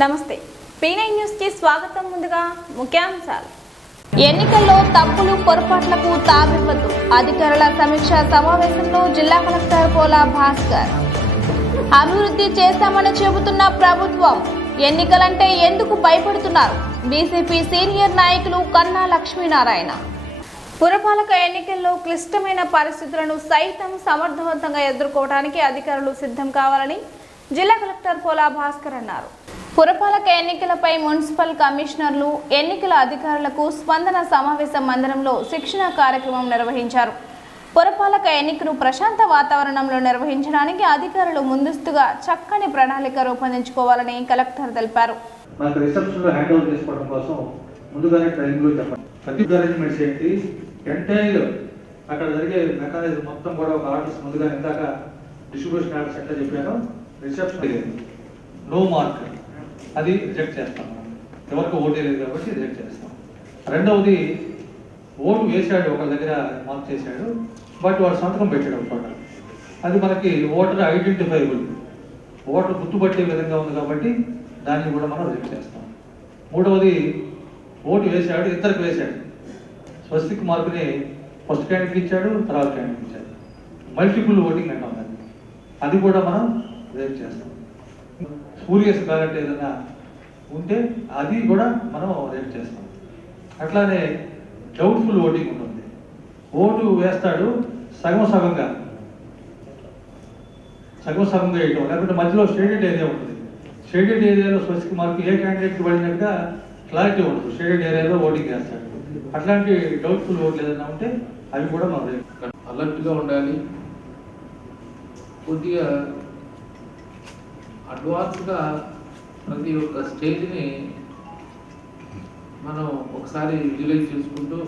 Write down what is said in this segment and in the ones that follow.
నమస్తే పీ9 న్యూస్ కి స్వాగతం. ముందుగా ముఖ్యాంశాలు. ఎన్నికల్లో తప్పులు పొరపాట్లకు తావివ్వద్దు. అధికారుల సమీక్ష సమావేశంలో జిల్లా కలెక్టర్ పోలా భాస్కర్. అభివృద్ధి చేశామని చెబుతున్న ప్రభుత్వం ఎన్నికలంటే ఎందుకు భయపడుతున్నారు? బీజేపీ సీనియర్ నాయకులు కన్నా లక్ష్మీనారాయణ. పురపాలక ఎన్నికల్లో క్లిష్టమైన పరిస్థితులను సైతం సమర్థవంతంగా ఎదుర్కోవడానికి అధికారులు సిద్ధం కావాలని జిల్లా కలెక్టర్ పోలా భాస్కర్ అన్నారు. పురపాలక ఎన్నికలపై మున్సిపల్ కమిషనర్లు, ఎన్నికల అధికారులకు స్పందన సమావేశ మందిరంలో శిక్షణ కార్యక్రమం నిర్వహించారు. పురపాలక ఎన్నికను ప్రశాంత వాతావరణంలో నిర్వహించడానికి అధికారులు ముందస్తుగా చక్కని ప్రణాళిక రూపొందించుకోవాలని కలెక్టర్ తెలిపారు. అక్కడ జరిగే మెకానిజం మొత్తం కూడా ఒక ఆర్డర్స్ ముందుగా ఇందాక డిస్ట్రిబ్యూషన్ ఆర్డర్స్ ఎట్లా చెప్పానో రిసెప్షన్ నో మార్క్ అది రిజెక్ట్ చేస్తాం. ఎవరికి ఓటు లేదు కాబట్టి రిజెక్ట్ చేస్తాం. రెండవది ఓటు వేశాడు, ఒక దగ్గర మార్క్ చేశాడు, బట్ వాడు సంతకం పెట్టాడు ఒక చోట, అది మనకి ఓటర్ ఐడెంటిఫైబుల్, ఓటర్ గుర్తుపట్టే విధంగా ఉంది కాబట్టి దాన్ని కూడా మనం రిజెక్ట్ చేస్తాం. మూడవది ఓటు వేశాడు, ఇద్దరికి వేశాడు, స్వస్తిక్ మార్కుని ఫస్ట్ క్యాండిడేట్ ఇచ్చాడు, తర్వాత క్యాండిడేట్ ఇచ్చాడు, మల్టిపుల్ ఓటింగ్ అంటాం దాన్ని, అది కూడా మనం రిజెక్ట్ చేస్తాం. స్పూరియస్ బ్యాలెట్ ఏదైనా ఉంటే అది కూడా మనం రిజెక్ట్ చేస్తాం. అట్లానే డౌట్ఫుల్ ఓటింగ్ ఉంటుంది, ఓటు వేస్తాడు సగం సగంగా వేయటం, లేకపోతే మధ్యలో షేడెడ్ ఏరియా ఉంటుంది, షేడెడ్ ఏరియాలో స్వస్తిక్ మార్కు ఏ క్యాండిడేట్కి పడినట్టుగా క్లారిటీ ఉండదు, షేడెడ్ ఏరియాలో ఓటింగ్ వేస్తాడు. అట్లాంటి డౌట్ఫుల్ ఓట్లు ఏదైనా ఉంటే అవి కూడా మనం అలర్ట్గా ఉండాలి. కొద్దిగా అడ్వాన్స్గా ప్రతి ఒక్క స్టేజ్ని మనం ఒకసారి విజువలైజ్ చేసుకుంటూ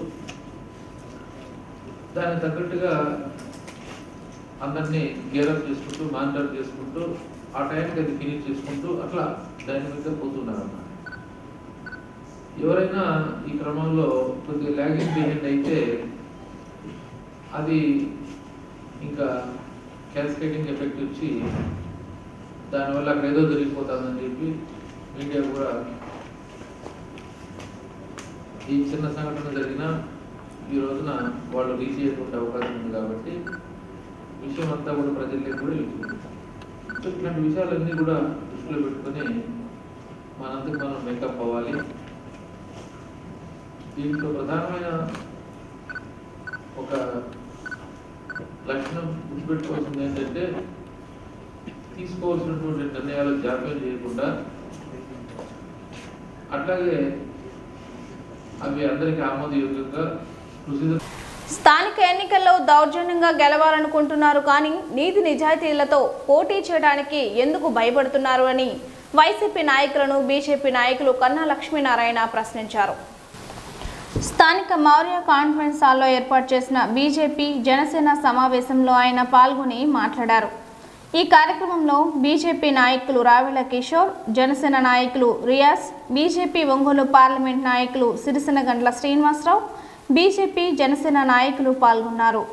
దానికి తగ్గట్టుగా అందరినీ గేరప్ చేసుకుంటూ మానిటర్ చేసుకుంటూ ఆ టైంకి అది ఫినిష్ చేసుకుంటూ అట్లా దాని మీద పోతున్నారన్నమాట. ఎవరైనా ఈ క్రమంలో కొద్దిగా ల్యాగింగ్ బిహైండ్ అయితే అది ఇంకా క్యాస్కేటింగ్ ఎఫెక్ట్ వచ్చి దానివల్ల అక్కడ ఏదో జరిగిపోతుందని చెప్పి మీడియా కూడా ఈ చిన్న సంఘటన జరిగినా ఈ రోజున వాళ్ళు రీచ్ చేయకుండా అవకాశం ఉంది కాబట్టి విషయం అంతా కూడా ప్రజలకి కూడా వెళ్తుంది. ఇట్లాంటి విషయాలన్నీ కూడా దృష్టిలో పెట్టుకొని మనందుకు మనం మేకప్ అవ్వాలి. దీంట్లో ప్రధానమైన ఒక లక్షణం గుర్తుపెట్టుకోవాల్సింది ఏంటంటే తీసుకోవాల్సినటువంటి నిర్ణయాలు జాప్యం చేయకుండా, అట్లాగే అవి అందరికీ ఆమోదయోగ్యంగా స్థానిక ఎన్నికల్లో దౌర్జన్యంగా గెలవాలనుకుంటున్నారు కానీ నీతి నిజాయితీలతో పోటీ చేయడానికి ఎందుకు భయపడుతున్నారు అని వైసీపీ నాయకులను బీజేపీ నాయకులు కన్నా లక్ష్మీనారాయణ ప్రశ్నించారు. స్థానిక మౌర్య కాన్ఫరెన్స్ హాల్లో ఏర్పాటు చేసిన బీజేపీ జనసేన సమావేశంలో ఆయన పాల్గొని మాట్లాడారు. ఈ కార్యక్రమంలో బీజేపీ నాయకులు రావెల కిషోర్, జనసేన నాయకులు రియాజ్, బీజేపీ ఒంగోలు పార్లమెంట్ నాయకులు సిరిసినగండ్ల శ్రీనివాసరావు, బీజేపీ జనసేన నాయకులు పాల్గొన్నారు.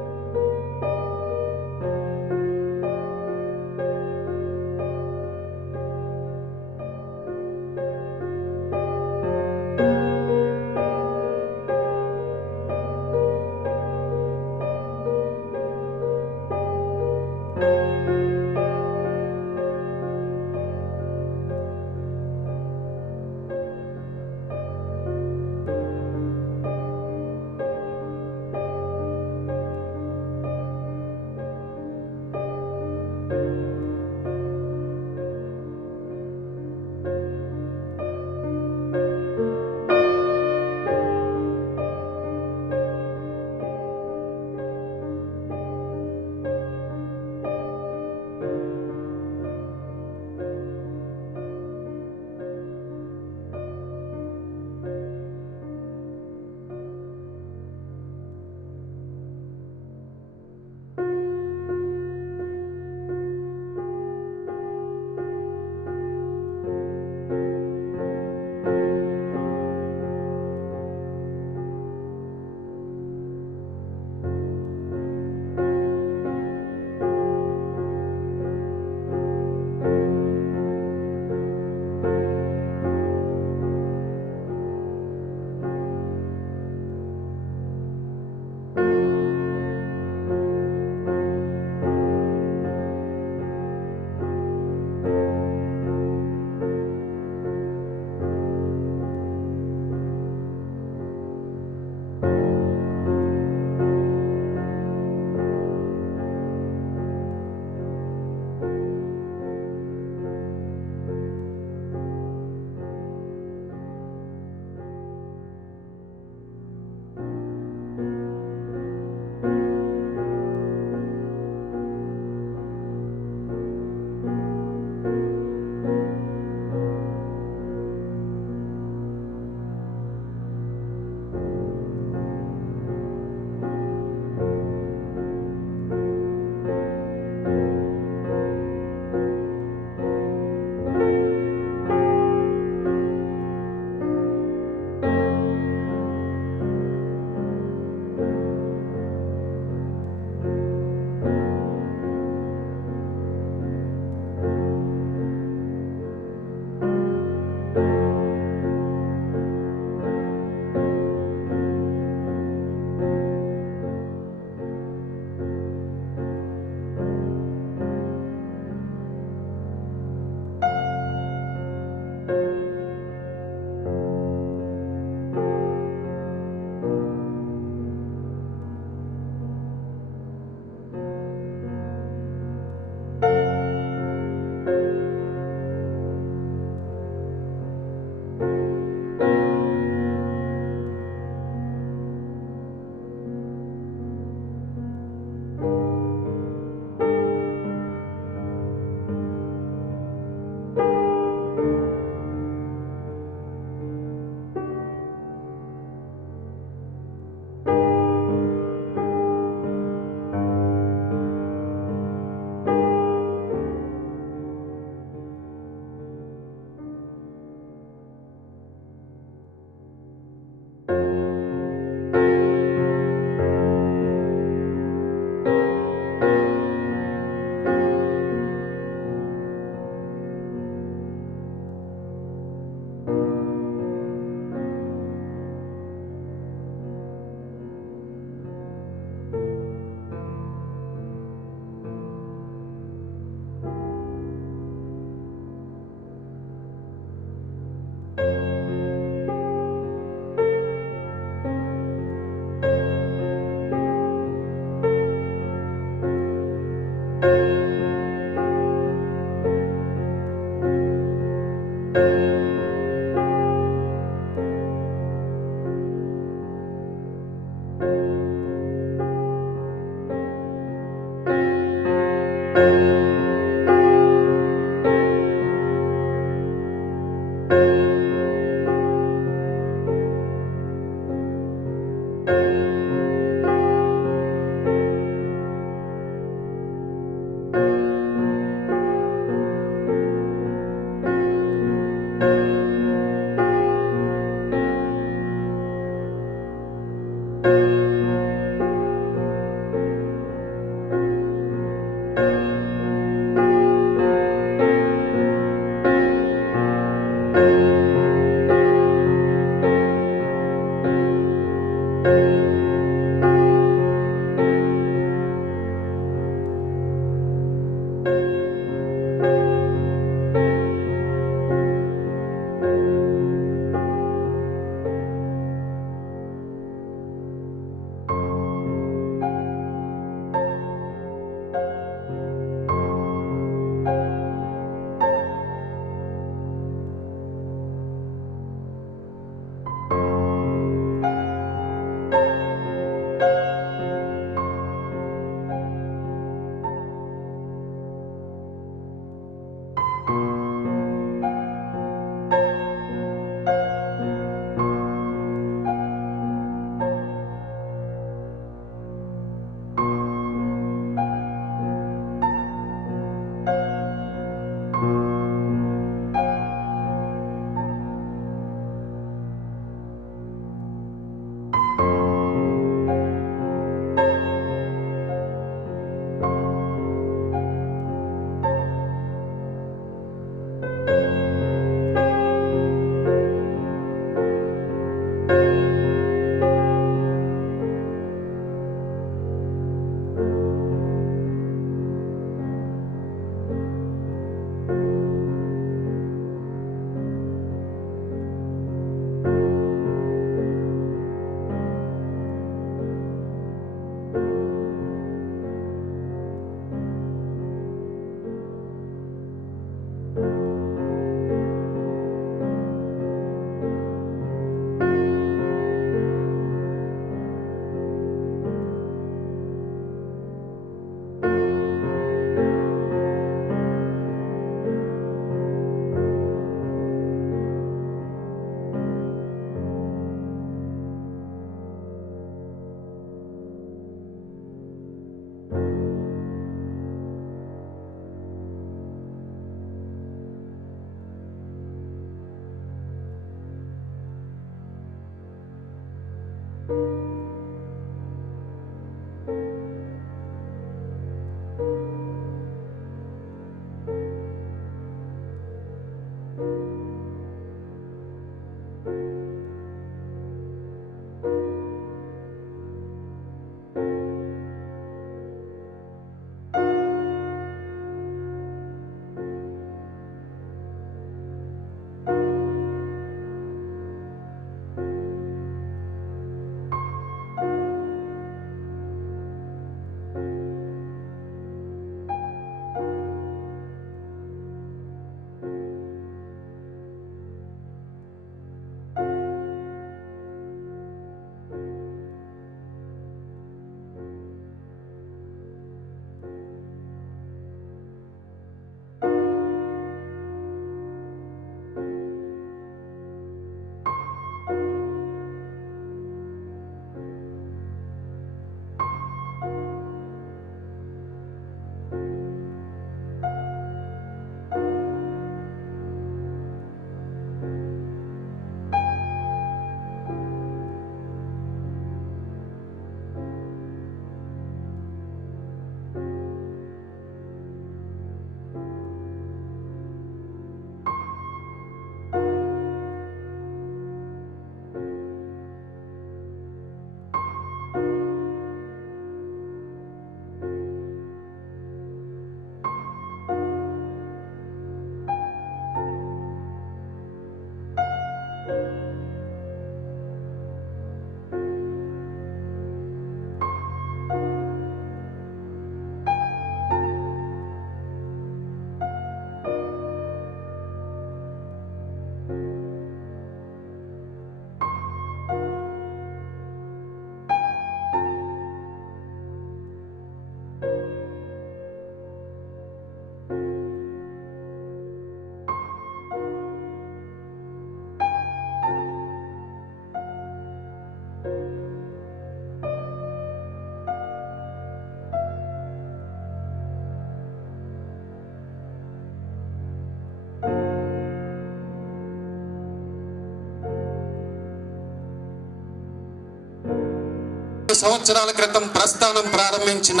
2 సంవత్సరాల క్రితం ప్రస్థానం ప్రారంభించిన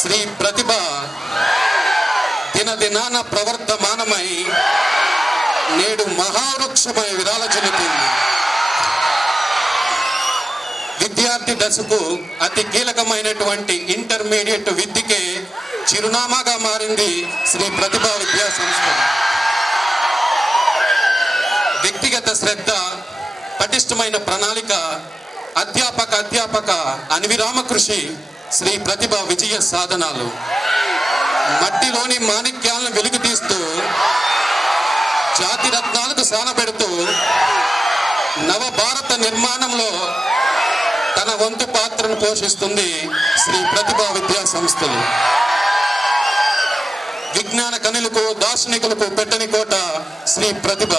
శ్రీ ప్రతిభ దినదినాన ప్రవర్తమానమై నేడు మహావృక్షమై విరాలజల్లుతుంది. విద్యార్థి దశకు అతి కీలకమైనటువంటి ఇంటర్మీడియట్ విద్యకే చిరునామాగా మారింది శ్రీ ప్రతిభ విద్యా సంస్థ. వ్యక్తిగత శ్రద్ధ, పటిష్టమైన ప్రణాళిక, అధ్యాపక అనివిరామ కృషి శ్రీ ప్రతిభ విజయ సాధనాలు. మట్టిలోని మాణిక్యాలను వెలుగు తీస్తూ, జాతి రత్నాలకు సానబెడుతూ నవభారత నిర్మాణంలో తన వంతు పాత్రను పోషిస్తుంది శ్రీ ప్రతిభ విద్యా సంస్థలు. విజ్ఞాన కనులకు, దార్శనికులకు పెట్టని కోట శ్రీ ప్రతిభ.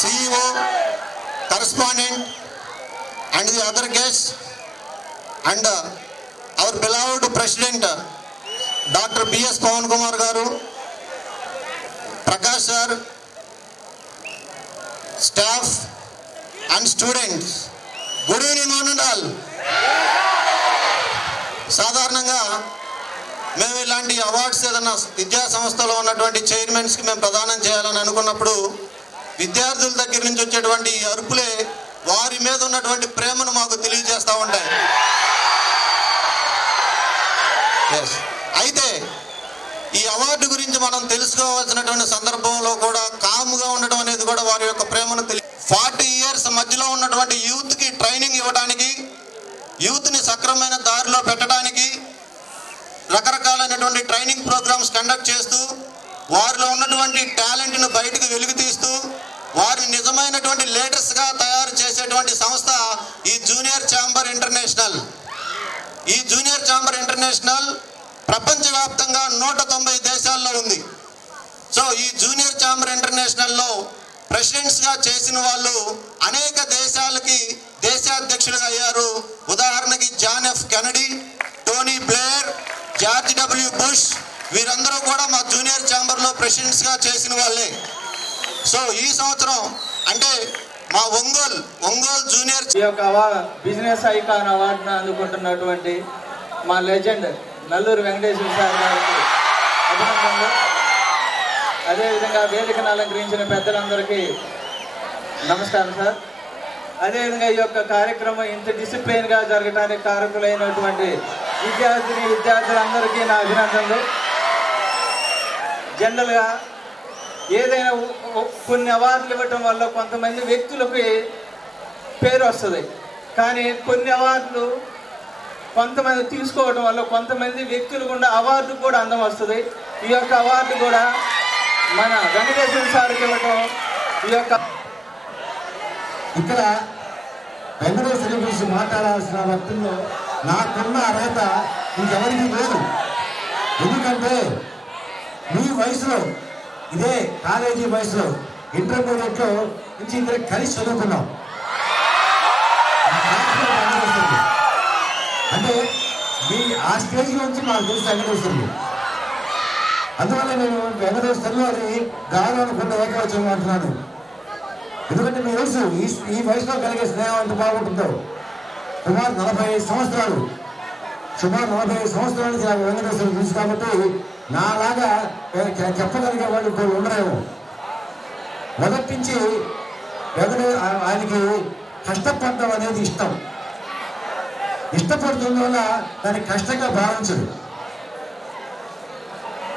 CEO, correspondent and the other guests and our beloved President Dr. B.S. Pawan Kumar garu, Prakash sir, staff and students, good evening one and all. సాధారణంగా మేము ఇలాంటి అవార్డ్స్ ఏదైనా విద్యా సంస్థలో ఉన్నటువంటి చైర్మన్స్కి మేము ప్రదానం చేయాలని అనుకున్నప్పుడు విద్యార్థుల దగ్గర నుంచి వచ్చేటువంటి అరుపులే వారి మీద ఉన్నటువంటి ప్రేమను మాకు తెలియజేస్తూ ఉంటాయి. అయితే ఈ అవార్డు గురించి మనం తెలుసుకోవాల్సినటువంటి సందర్భంలో కూడా కాముగా ఉండడం అనేది కూడా వారి యొక్క ప్రేమను 40 years మధ్యలో ఉన్నటువంటి యూత్కి ట్రైనింగ్ ఇవ్వడానికి, యూత్ని సక్రమమైన దారిలో పెట్టడానికి రకరకాలైనటువంటి ట్రైనింగ్ ప్రోగ్రామ్స్ కండక్ట్ చేస్తూ వారిలో ఉన్నటువంటి టాలెంట్ను బయటకు వెలుగు తీస్తూ వారిని నిజమైనటువంటి లీడర్స్గా తయారు చేసేటువంటి సంస్థ ఈ జూనియర్ ఛాంబర్ ఇంటర్నేషనల్. ఈ జూనియర్ ఛాంబర్ ఇంటర్నేషనల్ ప్రపంచవ్యాప్తంగా 190 దేశాల్లో ఉంది. సో ఈ జూనియర్ ఛాంబర్ ఇంటర్నేషనల్లో ప్రెసిడెంట్స్గా చేసిన వాళ్ళు అనేక దేశాలకి దేశాధ్యక్షులుగా అయ్యారు. ఉదాహరణకి John F Kennedy, Tony Blair, George W Bush, వీరందరూ కూడా మా జూనియర్ ఛాంబర్లో ప్రెసిడెంట్స్గా చేసిన వాళ్ళే. సో ఈ సంవత్సరం అంటే మా ఒంగోలు జూనియర్ ఈ యొక్క బిజినెస్ ఐకాన్ అవార్డును అందుకుంటున్నటువంటి మా లెజెండ్ నల్లూరు వెంకటేశ్వర సార్ గారికి అభినందనలు. అదేవిధంగా వేదికను అలంకరించిన పెద్దలందరికీ నమస్కారం సార్. అదేవిధంగా ఈ యొక్క కార్యక్రమం ఇంత డిసిప్లిన్గా జరగడానికి కారకులైనటువంటి విద్యార్థులందరికీ నా అభినందనలు. జనరల్గా ఏదైనా కొన్ని అవార్డులు ఇవ్వటం వల్ల కొంతమంది వ్యక్తులకి పేరు వస్తుంది, కానీ కొన్ని అవార్డులు కొంతమంది తీసుకోవడం వల్ల కొంతమంది వ్యక్తులు కూడా అవార్డు కూడా అందం వస్తుంది. ఈ యొక్క అవార్డు కూడా మన వెంకటేశ్వర సార్కి ఇవ్వటం ఈ యొక్క ఇక్కడ వెంకటేశ్వర గురించి మాట్లాడాల్సిన వ్యక్తుల్లో నాకున్న అర్హత ఇంకెవరికి లేదు. ఎందుకంటే మీ వయసులో, ఇదే కాలేజీ వయసులో, ఇంటర్మీడియట్లో నుంచి ఇక్కడ కలిసి చదువుకున్నాం. అంటే మీ ఆ స్టేజ్ నుంచి మాకు తెలిసి వెంకటేశ్వరుడు. అందువల్ల నేను వెంకటేశ్వరులు అని గాననుకున్న ఏకవచనం అంటున్నాను. ఎందుకంటే మీ వయసు ఈ వయసులో కలిగే స్నేహం ఎంత బాగుంటుందో. సుమారు 45 సంవత్సరాలు నుంచి నాకు వెంకటేశ్వరులు తెలుసు కాబట్టి నాలాగా చెప్పగలిగే వాళ్ళు ఇప్పుడు ఉండరేమో. మొదటి నుంచి ఆయనకి కష్టపడడం అనేది ఇష్టపడుతున్న వల్ల దాన్ని కష్టంగా భావించడు.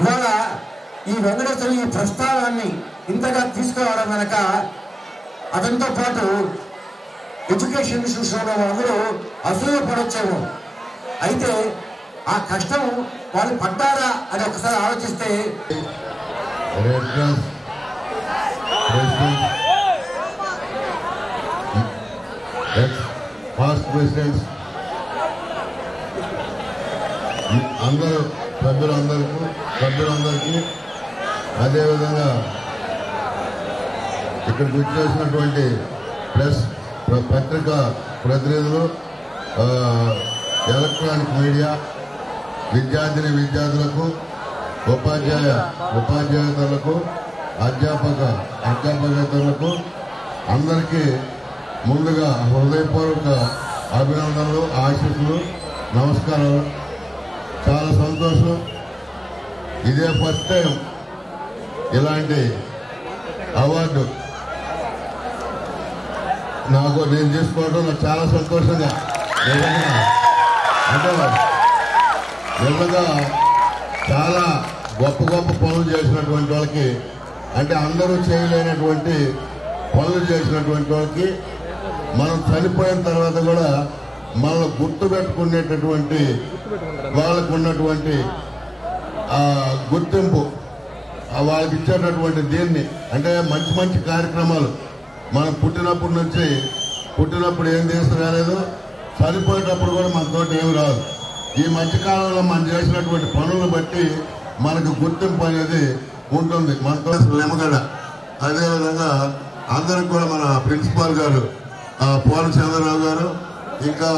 ఇవాళ ఈ వెంకటేశ్వరులు ఈ ప్రస్థానాన్ని ఇంతగా తీసుకురావడం వెనక అతనితో పాటు ఎడ్యుకేషన్ ఇన్స్టిట్యూషన్లో అందరూ అసూయపడొచ్చేమో. అయితే ఆ కష్టం వాళ్ళు పడ్డారా అని ఒకసారి ఆలోచిస్తే పాస్ట్ ప్రెసిడెంట్స్ అందరూ సభ్యులందరికీ అదేవిధంగా ఇక్కడికి వచ్చేసినటువంటి ప్రెస్ పత్రికా ప్రతినిధులు, ఎలక్ట్రానిక్ మీడియా, విద్యార్థులకు, ఉపాధ్యాయులకు, అధ్యాపకేతరులకు అందరికీ ముందుగా హృదయపూర్వక అభినందనలు, ఆశీస్సులు, నమస్కారాలు. చాలా సంతోషం. ఇదే ఫస్ట్ టైం ఇలాంటి అవార్డు నేను తీసుకోవడం నాకు చాలా సంతోషంగా. నిజంగా చాలా గొప్ప గొప్ప పనులు చేసినటువంటి వాళ్ళకి, అంటే అందరూ చేయలేనటువంటి పనులు చేసినటువంటి వాళ్ళకి మనం చనిపోయిన తర్వాత కూడా మనల్ని గుర్తుపెట్టుకునేటటువంటి వాళ్ళకు ఉన్నటువంటి గుర్తింపు, వాళ్ళకి ఇచ్చేటటువంటి దీన్ని, అంటే మంచి మంచి కార్యక్రమాలు మనం పుట్టినప్పుడు ఏం తీసుకురాలేదు, చనిపోయేటప్పుడు కూడా మనతోటి ఏమి రాదు. ఈ మధ్యకాలంలో మనం చేసినటువంటి పనులను బట్టి మనకు గుర్తింపు అనేది ఉంటుంది. మనతో నిమ్మగడ, అదేవిధంగా అందరికి కూడా మన ప్రిన్సిపాల్ గారు పూర్ణచంద్రరావు గారు, ఇంకా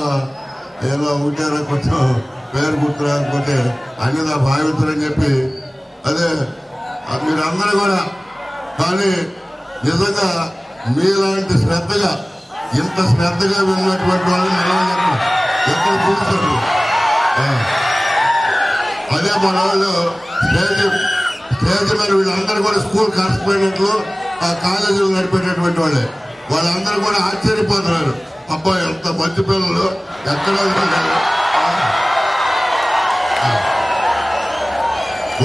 ఏదో ఉంటారో కొంచెం పేరు గుర్తు రాకపోతే అన్ని నా భావించరని చెప్పి, అదే మీరందరూ కూడా. కానీ నిజంగా మీలాంటి శ్రద్ధగా, ఇంత శ్రద్ధగా విన్నటువంటి వాళ్ళని ఎక్కడ చూస్తారు. అదే మన వాళ్ళు స్టేజ్ మీద వీళ్ళందరూ కూడా స్కూల్ కరెస్పాండెంట్లు, కాలేజీలు నడిపేటటువంటి వాళ్ళే. వాళ్ళందరూ కూడా ఆశ్చర్యపోతున్నారు, అబ్బాయి ఎంత మంచి పిల్లలు, ఎక్కడ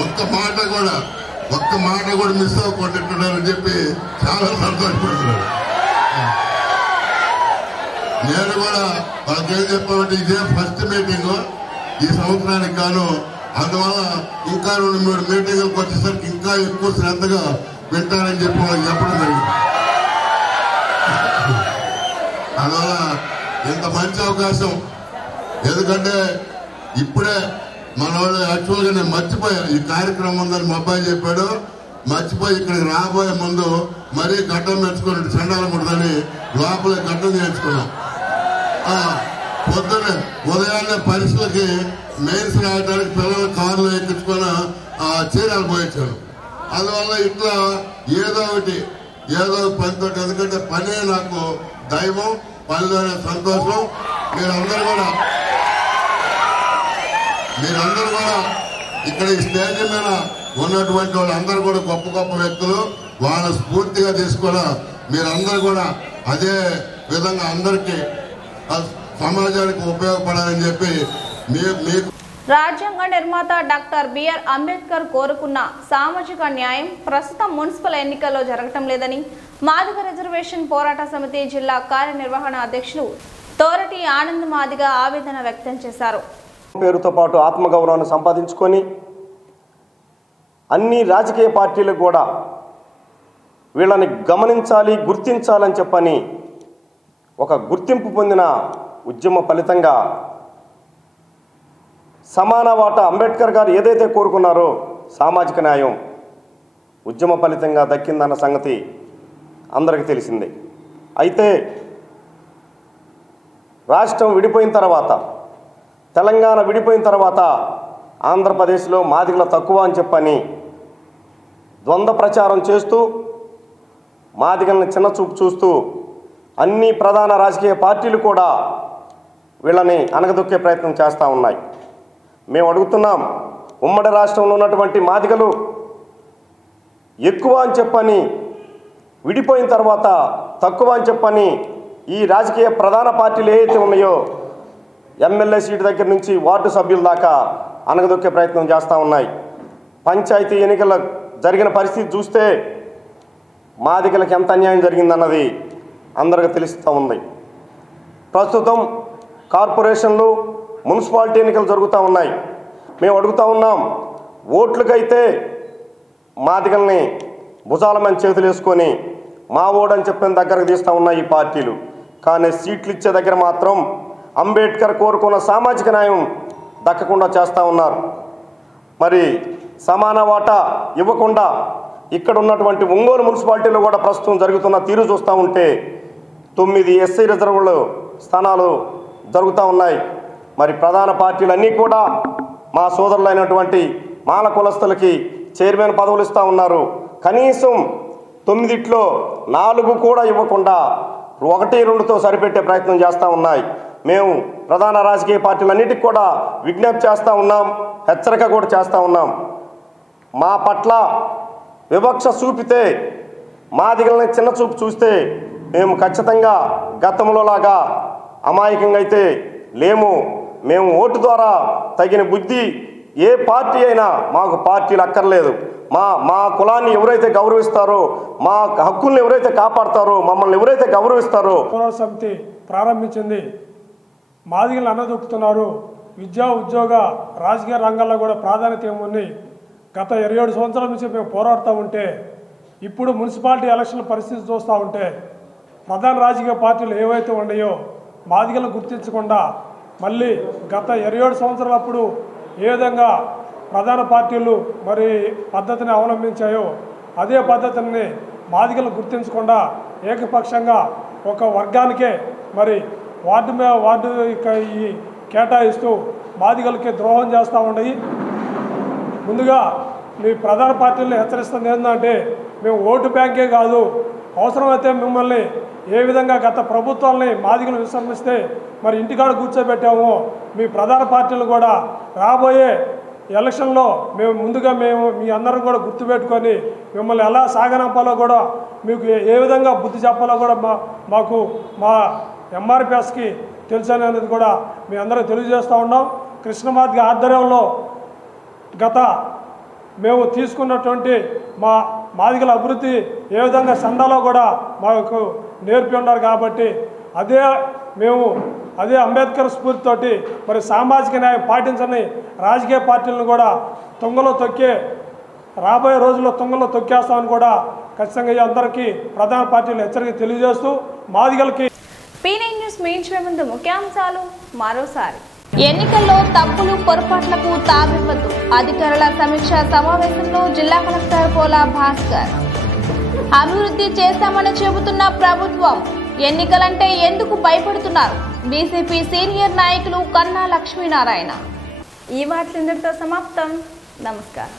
ఒక్క మాట కూడా మిస్ అవ్వకుంటున్నారని చెప్పి చాలా సంతోషపడుతున్నారు. నేను కూడా వాళ్ళకి ఏం చెప్పామంటే, ఇదే ఫస్ట్ మీటింగ్ ఈ సంవత్సరానికి గాను, అందువల్ల ఇంకా 2-3 మీటింగులకు వచ్చేసరికి ఇంకా ఎక్కువ శ్రద్ధగా వింటారని చెప్పి వాళ్ళకి చెప్పడం జరిగింది. అందువల్ల ఇంత మంచి అవకాశం, ఎందుకంటే ఇప్పుడే మన వాళ్ళు యాక్చువల్గా నేను మర్చిపోయాను ఈ కార్యక్రమం ఉందని మా అబ్బాయి చెప్పాడు. మర్చిపోయి ఇక్కడికి రాబోయే ముందు మరీ గడ్డం మెచ్చుకున్నట్టు చండాలం ఉంటుందని లోపల గడ్డం చేయించుకున్నాం. పొద్దున్నే ఉదయాన్నే పరీక్షలకి మెయిన్స్ రాయడానికి పిల్లలు కారులో ఎక్కించుకొని చీరాలు పోయించాను. అందువల్ల ఇట్లా ఏదో పనితో, ఎందుకంటే పనే నాకు దైవం, పనిలోనే సంతోషం. మీరందరూ కూడా ఇక్కడ ఈ స్టేజ్ మీద ఉన్నటువంటి వాళ్ళందరూ కూడా గొప్ప గొప్ప వ్యక్తులు. వాళ్ళ స్ఫూర్తిగా తీసుకుని మీరందరూ కూడా అదే విధంగా అందరికీ సమాజానికి ఉపయోగపడాలని చెప్పి మీకు రాజ్యాంగ నిర్మాత డాక్టర్ బిఆర్ అంబేద్కర్ కోరుకున్న సామాజిక న్యాయం ప్రస్తుతం మున్సిపల్ ఎన్నికల్లో జరగటం లేదని మాదిగ రిజర్వేషన్ పోరాట సమితి జిల్లా కార్యనిర్వహణ అధ్యక్షులు తోరటి ఆనంద్ మాదిగ ఆవేదన వ్యక్తం చేశారు. పేరుతో పాటు ఆత్మగౌరవాన్ని సంపాదించుకొని అన్ని రాజకీయ పార్టీలకు కూడా వీళ్ళని గమనించాలి, గుర్తించాలని చెప్పని ఒక గుర్తింపు పొందిన ఉద్యమ ఫలితంగా సమాన వాటా అంబేద్కర్ గారు ఏదైతే కోరుకున్నారో సామాజిక న్యాయం ఉద్యమ ఫలితంగా దక్కిందన్న సంగతి అందరికీ తెలిసిందే. అయితే రాష్ట్రం విడిపోయిన తర్వాత, తెలంగాణ విడిపోయిన తర్వాత ఆంధ్రప్రదేశ్లో మాదిగల తక్కువ అని చెప్పని ద్వంద్వ ప్రచారం చేస్తూ మాదిగల్ని చిన్నచూపు చూస్తూ అన్ని ప్రధాన రాజకీయ పార్టీలు కూడా వీళ్ళని అణగదొక్కే ప్రయత్నం చేస్తూ ఉన్నాయి. మేము అడుగుతున్నాం, ఉమ్మడి రాష్ట్రంలో ఉన్నటువంటి మాదిగలు ఎక్కువ అని చెప్పని, విడిపోయిన తర్వాత తక్కువ అని చెప్పని ఈ రాజకీయ ప్రధాన పార్టీలు ఏవైతే ఉన్నాయో ఎమ్మెల్యే సీటు దగ్గర నుంచి వార్డు సభ్యుల దాకా అణగదొక్కే ప్రయత్నం చేస్తూ ఉన్నాయి. పంచాయతీ ఎన్నికల జరిగిన పరిస్థితి చూస్తే మాదిగలకు ఎంత అన్యాయం జరిగిందన్నది అందరికీ తెలుస్తూ ఉంది. ప్రస్తుతం కార్పొరేషన్లు, మున్సిపాలిటీ ఎన్నికలు జరుగుతూ ఉన్నాయి. మేము అడుగుతూ ఉన్నాం, ఓట్లకైతే మాదిగల్ని భుజాల మీద చేతులు వేసుకొని మా ఓడని చెప్పిన దగ్గరకు తీస్తూ ఉన్నాయి ఈ పార్టీలు. కానీ సీట్లు ఇచ్చే దగ్గర మాత్రం అంబేద్కర్ కోరుకున్న సామాజిక న్యాయం దక్కకుండా చేస్తూ ఉన్నారు. మరి సమాన వాటా ఇవ్వకుండా ఇక్కడ ఉన్నటువంటి ఒంగోలు మున్సిపాలిటీలో కూడా ప్రస్తుతం జరుగుతున్న తీరు చూస్తూ ఉంటే 9 ఎస్సీ రిజర్వులు స్థానాలు జరుగుతూ ఉన్నాయి. మరి ప్రధాన పార్టీలన్నీ కూడా మా సోదరులైనటువంటి మాల కులస్తులకి చైర్మన్ పదవులు ఇస్తూ ఉన్నారు. కనీసం 9లో 4 కూడా ఇవ్వకుండా ఒకటి రెండుతో సరిపెట్టే ప్రయత్నం చేస్తూ ఉన్నాయి. మేము ప్రధాన రాజకీయ పార్టీలన్నిటికీ కూడా విజ్ఞప్తి చేస్తూ ఉన్నాం, హెచ్చరిక కూడా చేస్తూ ఉన్నాం. మా పట్ల వివక్ష చూపితే, మాదిగలని చిన్న చూపు చూస్తే మేము ఖచ్చితంగా గతంలోలాగా అమాయకంగా అయితే లేము. మేము ఓటు ద్వారా తగిన బుద్ధి, ఏ పార్టీ అయినా మాకు పార్టీలు అక్కర్లేదు. మా కులాన్ని ఎవరైతే గౌరవిస్తారో, మా హక్కుల్ని ఎవరైతే కాపాడతారో, మమ్మల్ని ఎవరైతే గౌరవిస్తారో. పోరాట సమితి ప్రారంభించింది. మాదిగలు అన్నదొక్కుతున్నారు. విద్యా, ఉద్యోగ, రాజకీయ రంగాల్లో కూడా ప్రాధాన్యత ఏముంది. గత 27 సంవత్సరాల నుంచి మేము పోరాడుతూ ఉంటే, ఇప్పుడు మున్సిపాలిటీ ఎలక్షన్ల పరిస్థితి చూస్తూ ఉంటే, ప్రధాన రాజకీయ పార్టీలు ఏవైతే ఉన్నాయో మాదిగలను గుర్తించకుండా మళ్ళీ గత 27 సంవత్సరాలప్పుడు ఏ విధంగా ప్రధాన పార్టీలు మరి పద్ధతిని అవలంబించాయో అదే పద్ధతిని మాదిగలను గుర్తించకుండా ఏకపక్షంగా ఒక వర్గానికే మరి వార్డు ఈ కేటాయిస్తూ మాదిగలకి ద్రోహం చేస్తూ ఉన్నాయి. ముందుగా మీ ప్రధాన పార్టీలను హెచ్చరిస్తుంది ఏంటంటే, మేము ఓటు బ్యాంకే కాదు, అవసరమైతే మిమ్మల్ని ఏ విధంగా గత ప్రభుత్వాలని మాదిగలు విస్మరిస్తే మరి ఇంటికాడ కూర్చోబెట్టామో, మీ ప్రధాన పార్టీలు కూడా రాబోయే ఎలక్షన్లో మేము మీ అందరం కూడా గుర్తుపెట్టుకొని మిమ్మల్ని ఎలా సాగనంపాలో కూడా, మీకు ఏ విధంగా బుద్ధి చెప్పాలో కూడా మాకు మా ఎంఆర్పిఎస్కి తెలుసు అనేది కూడా మీ అందరూ తెలియజేస్తూ ఉన్నాం. కృష్ణమాదిగ ఆధ్వర్యంలో గత మేము తీసుకున్నటువంటి మా మాదిగల అభివృద్ధి ఏ విధంగా సందాలో కూడా మాకు నేర్పి ఉన్నారు. కాబట్టి అదే అంబేద్కర్ స్ఫూర్తితోటి మరి సామాజిక న్యాయం పాటించని రాజకీయ పార్టీలను కూడా రాబోయే రోజుల్లో తుంగలో తొక్కేస్తామని కూడా ఖచ్చితంగా అందరికీ ప్రధాన పార్టీలు హెచ్చరిక తెలియజేస్తూ మాదిగలకి. P9 న్యూస్ ముగించే ముందు ముఖ్యాంశాలు మరోసారి. ఎన్నికల్లో తప్పులు పొరపాట్లకు తావివ్వద్దు. అధికారుల సమీక్ష సమావేశంలో జిల్లా కలెక్టర్ పోలా భాస్కర్. అభివృద్ధి చేస్తామని చెబుతున్న ప్రభుత్వం ఎన్నికలంటే ఎందుకు భయపడుతున్నారు? బీజేపీ సీనియర్ నాయకులు కన్నా లక్ష్మీనారాయణ. ఈ వార్తలు ఇంతటితో సమాప్తం. నమస్కారం.